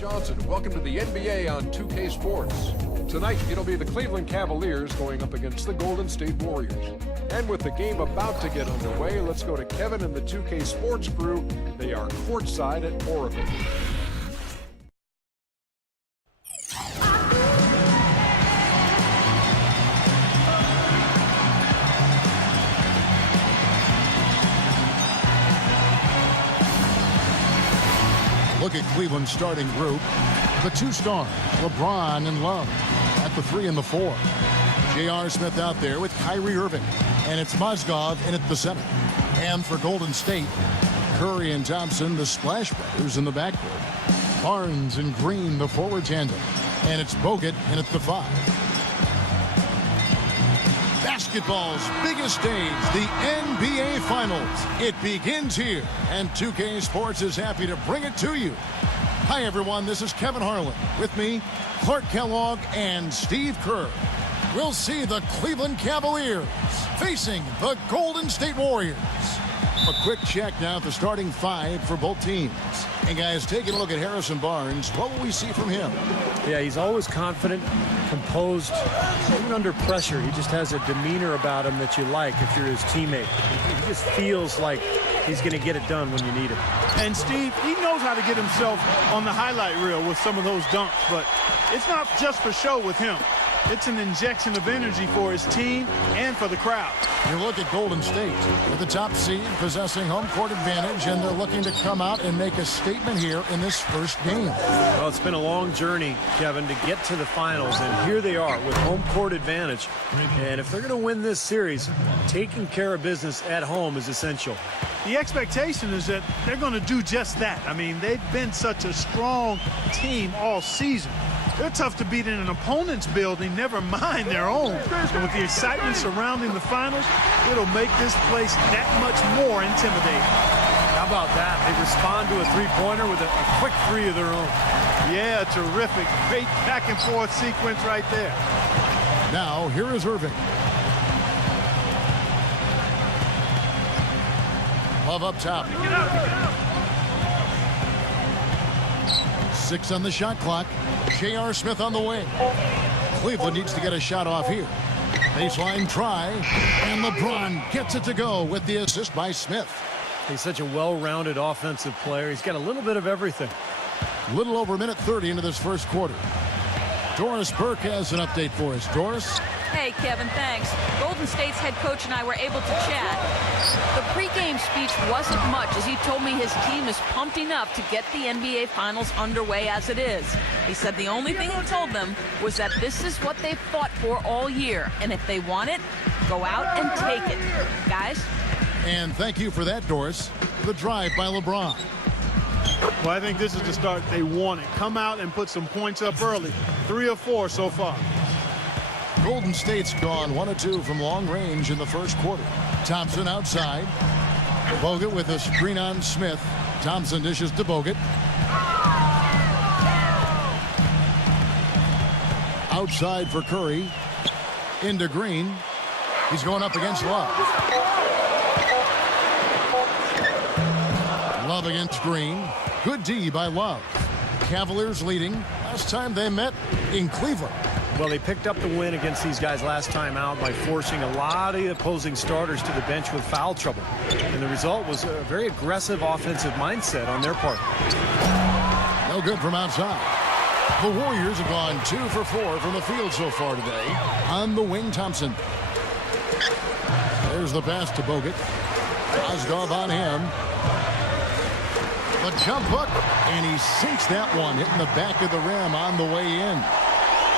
Johnson. Welcome to the NBA on 2K Sports. Tonight, it'll be the Cleveland Cavaliers going up against the Golden State Warriors. And with the game about to get underway, let's go to Kevin and the 2K Sports crew. They are courtside at Oracle. Look at Cleveland's starting group. The two stars, LeBron and Love, at the 3 and the 4. J.R. Smith out there with Kyrie Irving. And it's Mozgov in at the center. And for Golden State, Curry and Thompson, the Splash Brothers in the backcourt. Barnes and Green, the forward tandem. And it's Bogut in at the 5. Basketball's biggest stage, the NBA Finals. It begins here, and 2K Sports is happy to bring it to you. Hi, everyone. This is Kevin Harlan. With me, Clark Kellogg and Steve Kerr. We'll see the Cleveland Cavaliers facing the Golden State Warriors. A quick check now at the starting 5 for both teams. And guys, taking a look at Harrison Barnes, what will we see from him? Yeah, he's always confident, composed, even under pressure. He just has a demeanor about him that you like if you're his teammate. He just feels like he's going to get it done when you need him. And Steve, he knows how to get himself on the highlight reel with some of those dunks, but it's not just for show with him. It's an injection of energy for his team and for the crowd. You look at Golden State with the top seed possessing home court advantage, and they're looking to come out and make a statement here in this first game. Well, it's been a long journey, Kevin, to get to the finals, and here they are with home court advantage. And if they're going to win this series, taking care of business at home is essential. The expectation is that they're going to do just that. I mean, they've been such a strong team all season. They're tough to beat in an opponent's building, never mind their own. And with the excitement surrounding the finals, it'll make this place that much more intimidating. How about that? They respond to a three-pointer with a quick 3 of their own. Yeah, terrific. Great back-and-forth sequence right there. Now, here is Irving. Love up top. 6 on the shot clock. J.R. Smith on the wing. Cleveland needs to get a shot off here. Baseline try, and LeBron gets it to go with the assist by Smith. He's such a well-rounded offensive player. He's got a little bit of everything. Little over a minute 30 into this first quarter. Doris Burke has an update for us. Doris? Hey, Kevin, thanks. Golden State's head coach and I were able to chat. The pregame speech wasn't much, as he told me his team is pumped enough to get the NBA Finals underway as it is. He said the only thing he told them was that this is what they've fought for all year, and if they want it, go out and take it. Guys? And thank you for that, Doris. The drive by LeBron. Well, I think this is the start they wanted. Come out and put some points up early. 3 of 4 so far. Golden State's gone 1 of 2 from long range in the first quarter. Thompson outside. Bogut with a screen on Smith. Thompson dishes to Bogut. Outside for Curry. Into Green. He's going up against Love. Love against Green. Good D by Love. Cavaliers leading. Last time they met in Cleveland. Well, they picked up the win against these guys last time out by forcing a lot of the opposing starters to the bench with foul trouble. And the result was a very aggressive offensive mindset on their part. No good from outside. The Warriors have gone 2 for 4 from the field so far today. On the wing, Thompson. There's the pass to Bogut. Mozgov on him. The jump hook, and he sinks that one, hitting the back of the rim on the way in.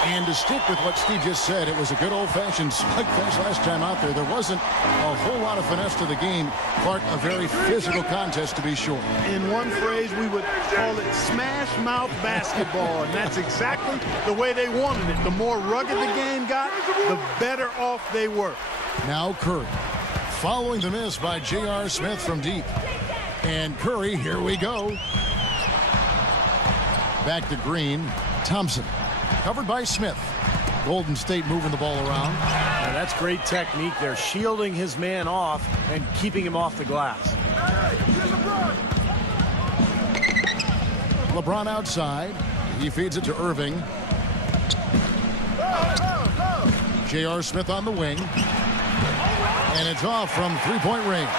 And to stick with what Steve just said, it was a good old-fashioned slugfest last time out there. There wasn't a whole lot of finesse to the game. Clark, a very physical contest to be sure. In one phrase, we would call it smash-mouth basketball, and that's exactly the way they wanted it. The more rugged the game got, the better off they were. Now Curry, following the miss by J.R. Smith from deep. And Curry, here we go. Back to Green. Thompson. Covered by Smith. Golden State moving the ball around. Now that's great technique there, shielding his man off and keeping him off the glass. LeBron outside. He feeds it to Irving. J.R. Smith on the wing. And it's off from three-point range.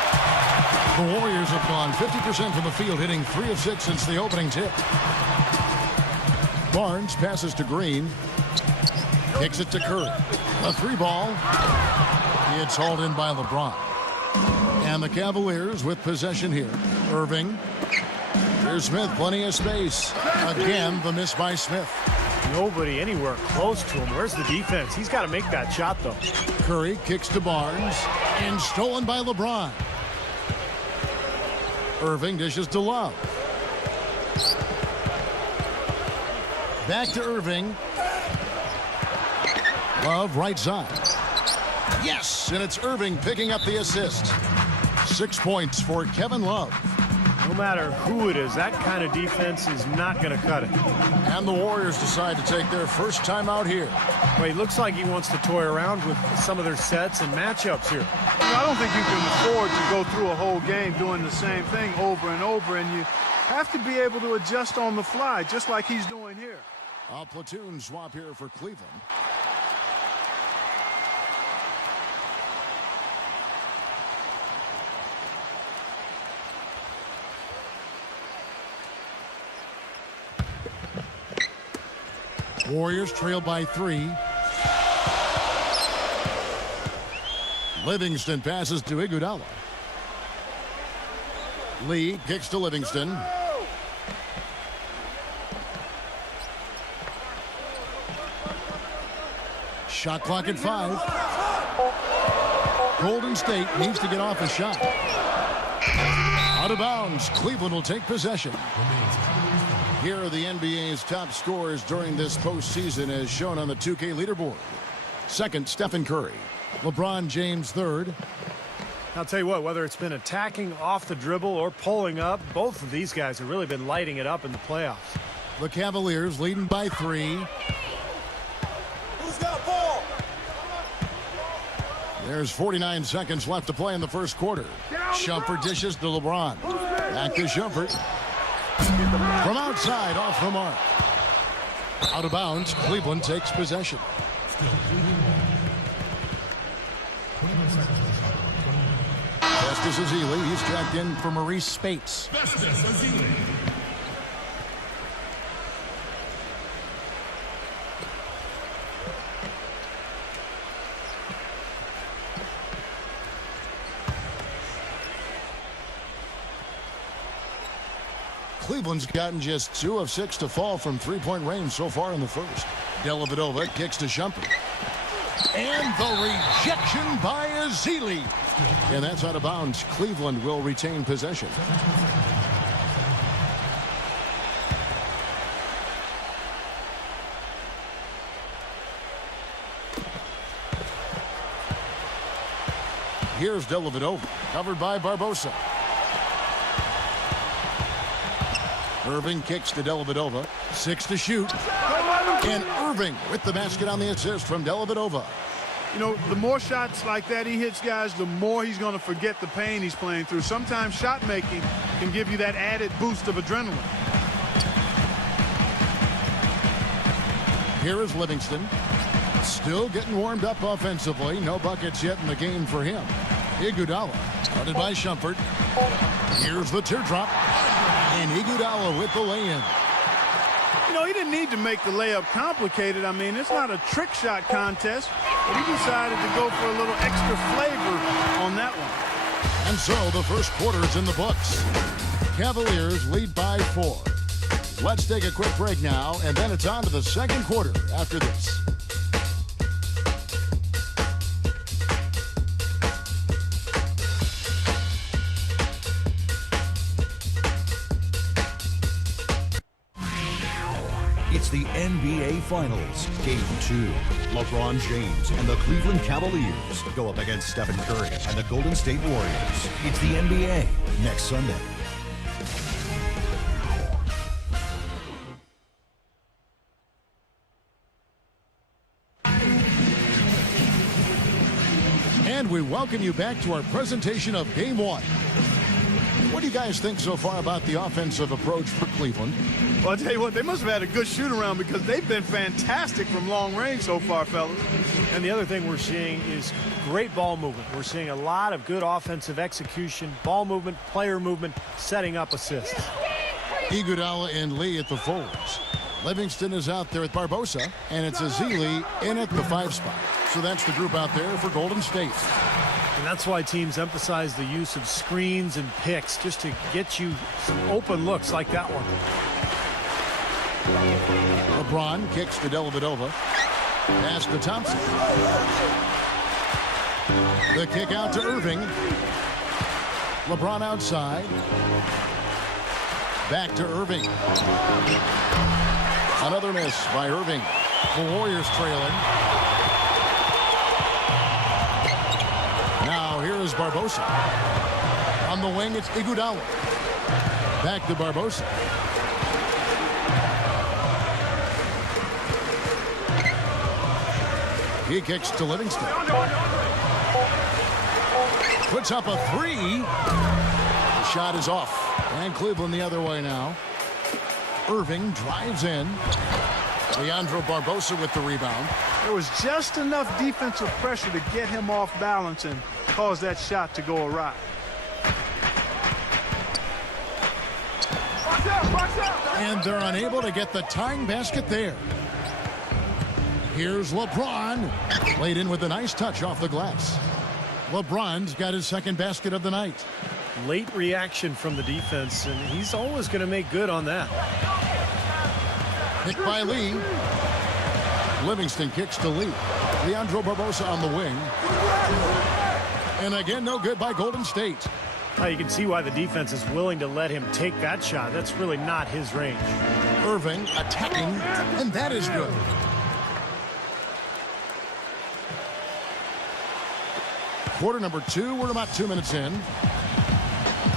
The Warriors have gone 50% from the field, hitting 3 of 6 since the opening tip. Barnes passes to Green. Kicks it to Curry. A 3-ball. It's hauled in by LeBron. And the Cavaliers with possession here. Irving. Here's Smith, plenty of space. Again, the miss by Smith. Nobody anywhere close to him. Where's the defense? He's got to make that shot, though. Curry kicks to Barnes. And stolen by LeBron. Irving dishes to Love. Back to Irving. Love right side. Yes, and it's Irving picking up the assist. 6 points for Kevin Love. No matter who it is, that kind of defense is not going to cut it. And the Warriors decide to take their first timeout here. Well, he looks like he wants to toy around with some of their sets and matchups here. I don't think you can afford to go through a whole game doing the same thing over and over, and you have to be able to adjust on the fly, just like he's doing here. A platoon swap here for Cleveland. Warriors trail by 3. Livingston passes to Iguodala. Lee kicks to Livingston. Shot clock at 5. Golden State needs to get off a shot. Out of bounds. Cleveland will take possession. Here are the NBA's top scorers during this postseason as shown on the 2K leaderboard. Second, Stephen Curry. LeBron James third. I'll tell you what, whether it's been attacking off the dribble or pulling up, both of these guys have really been lighting it up in the playoffs. The Cavaliers leading by 3. Who's got ball? There's 49 seconds left to play in the first quarter. Shumpert dishes to LeBron. Back to Shumpert. From outside, off the mark. Out of bounds, Cleveland takes possession. Festus Ezeli, he's checked in for Maurice Spates. Cleveland's gotten just 2 of 6 to fall from three-point range so far in the first. Dellavedova kicks to Shumpert. And the rejection by Ezeli. And that's out of bounds. Cleveland will retain possession. Here's Dellavedova, covered by Barbosa. Irving kicks to Dellavedova. 6 to shoot. And Irving with the basket on the assist from Dellavedova. You know, the more shots like that he hits, guys, the more he's going to forget the pain he's playing through. Sometimes shot making can give you that added boost of adrenaline. Here is Livingston. Still getting warmed up offensively. No buckets yet in the game for him. Iguodala, guarded by Shumpert. Here's the teardrop. And Iguodala with the lay-in. You know, he didn't need to make the layup complicated. I mean, it's not a trick shot contest, but he decided to go for a little extra flavor on that one. And so the first quarter's in the books. Cavaliers lead by 4. Let's take a quick break now, and then it's on to the second quarter after this. It's the NBA Finals, Game 2. LeBron James and the Cleveland Cavaliers go up against Stephen Curry and the Golden State Warriors. It's the NBA next Sunday. And we welcome you back to our presentation of Game 1. What do you guys think so far about the offensive approach for Cleveland? Well, I'll tell you what, they must have had a good shoot-around because they've been fantastic from long range so far, fellas. And the other thing we're seeing is great ball movement. We're seeing a lot of good offensive execution, ball movement, player movement, setting up assists. Iguodala and Lee at the forwards. Livingston is out there with Barbosa, and it's Ezeli in at the 5 spot. So that's the group out there for Golden State. And that's why teams emphasize the use of screens and picks just to get you some open looks like that one. LeBron kicks to Dellavedova. Pass to Thompson. The kick out to Irving. LeBron outside. Back to Irving. Another miss by Irving. The Warriors trailing. Now here is Barbosa. On the wing, it's Iguodala. Back to Barbosa. He kicks to Livingston. Puts up a 3. The shot is off. And Cleveland the other way now. Irving drives in. Leandro Barbosa with the rebound. There was just enough defensive pressure to get him off balance and cause that shot to go awry. And they're unable to get the tying basket there. Here's LeBron. Laid in with a nice touch off the glass. LeBron's got his second basket of the night. Late reaction from the defense, and he's always going to make good on that. Pick by Lee. Livingston kicks to Lee. Leandro Barbosa on the wing. And again, no good by Golden State. Now you can see why the defense is willing to let him take that shot. That's really not his range. Irving attacking, and that is good. Quarter number 2, we're about 2 minutes in.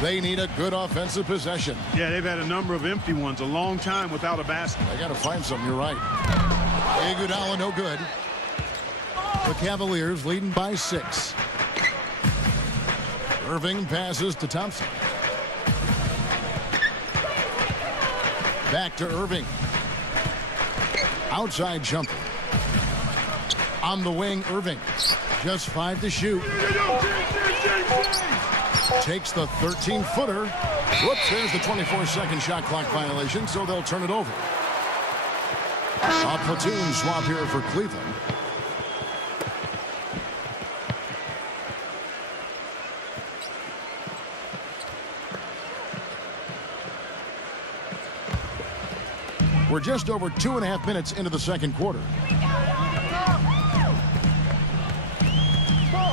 They need a good offensive possession. Yeah, they've had a number of empty ones, a long time without a basket. They got to find something, you're right. Iguodala no good. The Cavaliers leading by 6. Irving passes to Thompson. Back to Irving. Outside jumper. On the wing, Irving. Just 5 to shoot. Takes the 13-footer. Whoops, there's the 24-second shot clock violation, so they'll turn it over. A platoon swap here for Cleveland. We're just over 2.5 minutes into the second quarter.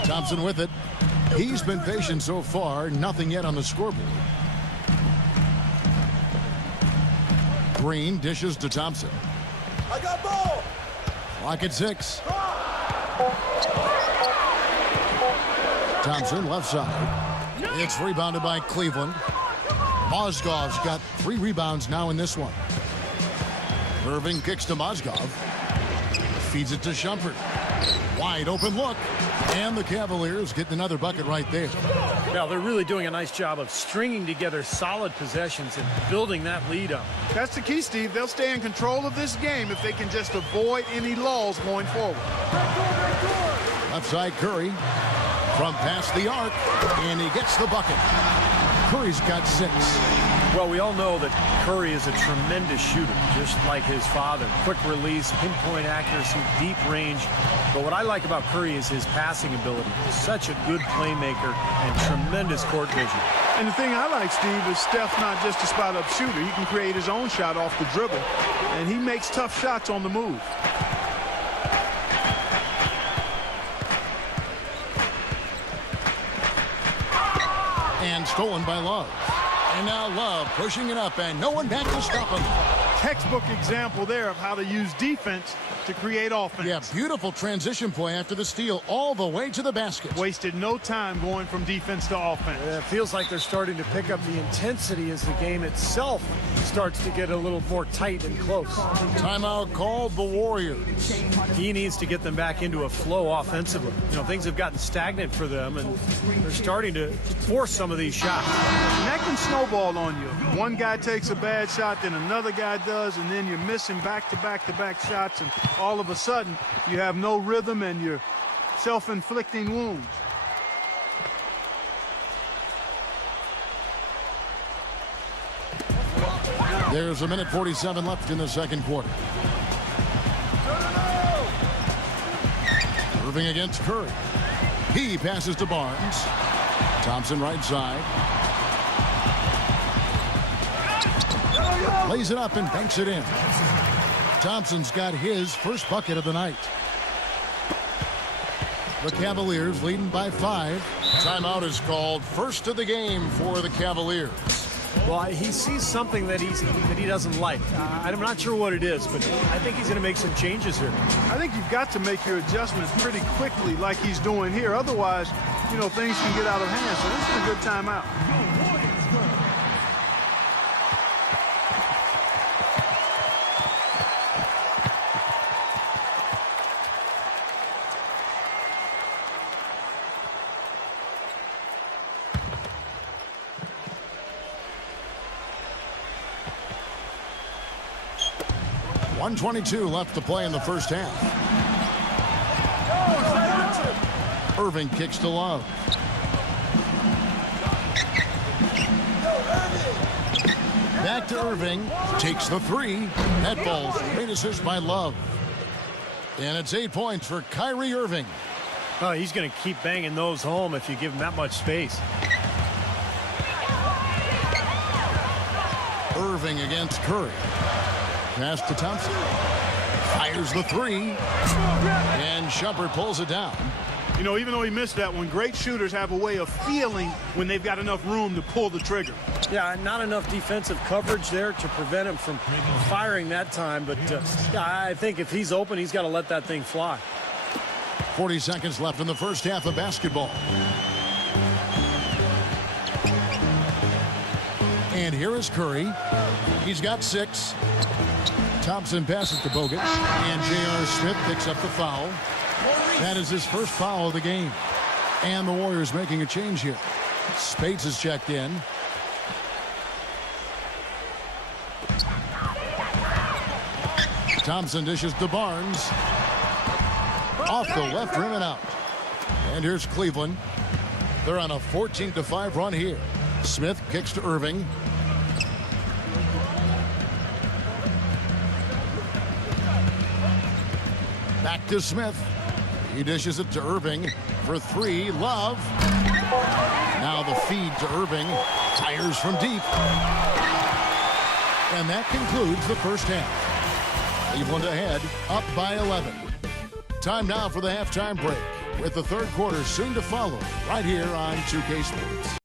Thompson with it. He's been patient so far. Nothing yet on the scoreboard. Green dishes to Thompson. I got ball. Clock at 6. Thompson left side. It's rebounded by Cleveland. Mozgov's got 3 rebounds now in this one. Irving kicks to Mozgov. Feeds it to Shumpert. Wide open look. And the Cavaliers get another bucket right there. Now they're really doing a nice job of stringing together solid possessions and building that lead up. That's the key, Steve. They'll stay in control of this game if they can just avoid any lulls going forward. Left side Curry. From past the arc. And he gets the bucket. Curry's got 6. Well, we all know that Curry is a tremendous shooter, just like his father. Quick release, pinpoint accuracy, deep range. But what I like about Curry is his passing ability. Such a good playmaker and tremendous court vision. And the thing I like, Steve, is Steph's not just a spot-up shooter. He can create his own shot off the dribble, and he makes tough shots on the move. And stolen by Love. And now Love pushing it up, and no one back to stop him. Textbook example there of how to use defense to create offense. Yeah, beautiful transition play after the steal all the way to the basket. Wasted no time going from defense to offense. It feels like they're starting to pick up the intensity as the game itself starts to get a little more tight and close. Timeout called the Warriors. He needs to get them back into a flow offensively. You know, things have gotten stagnant for them, and they're starting to force some of these shots. And that can snowball on you. One guy takes a bad shot, then another guy does, and then you're missing back-to-back-to-back shots, and all of a sudden you have no rhythm and you're self-inflicting wounds. There's a minute 47 left in the second quarter. Irving against Curry. He passes to Barnes. Thompson right side. Lays it up and banks it in. Thompson's got his first bucket of the night. The Cavaliers leading by 5. Timeout is called, first of the game for the Cavaliers. Well, he sees something that he doesn't like. I'm not sure what it is, but I think he's going to make some changes here. I think you've got to make your adjustments pretty quickly like he's doing here. Otherwise, you know, things can get out of hand. So this is a good timeout. .122 left to play in the first half. Irving kicks to Love. Back to Irving. Takes the 3. That ball's great assist by Love. And it's 8 points for Kyrie Irving. Oh, he's going to keep banging those home if you give him that much space. Irving against Curry. Pass to Thompson. Fires the 3. And Shumpert pulls it down. You know, even though he missed that one, great shooters have a way of feeling when they've got enough room to pull the trigger. Yeah, not enough defensive coverage there to prevent him from firing that time. But I think if he's open, he's got to let that thing fly. 40 seconds left in the first half of basketball. And here is Curry. He's got 6. Thompson passes to Bogut. And J.R. Smith picks up the foul. That is his first foul of the game. And the Warriors making a change here. Speights is checked in. Thompson dishes to Barnes. Off the left rim and out. And here's Cleveland. They're on a 14-5 run here. Smith kicks to Irving. Back to Smith. He dishes it to Irving for 3. Love. Now the feed to Irving. Fires from deep. And that concludes the first half. Cleveland ahead, up by 11. Time now for the halftime break, with the third quarter soon to follow right here on 2K Sports.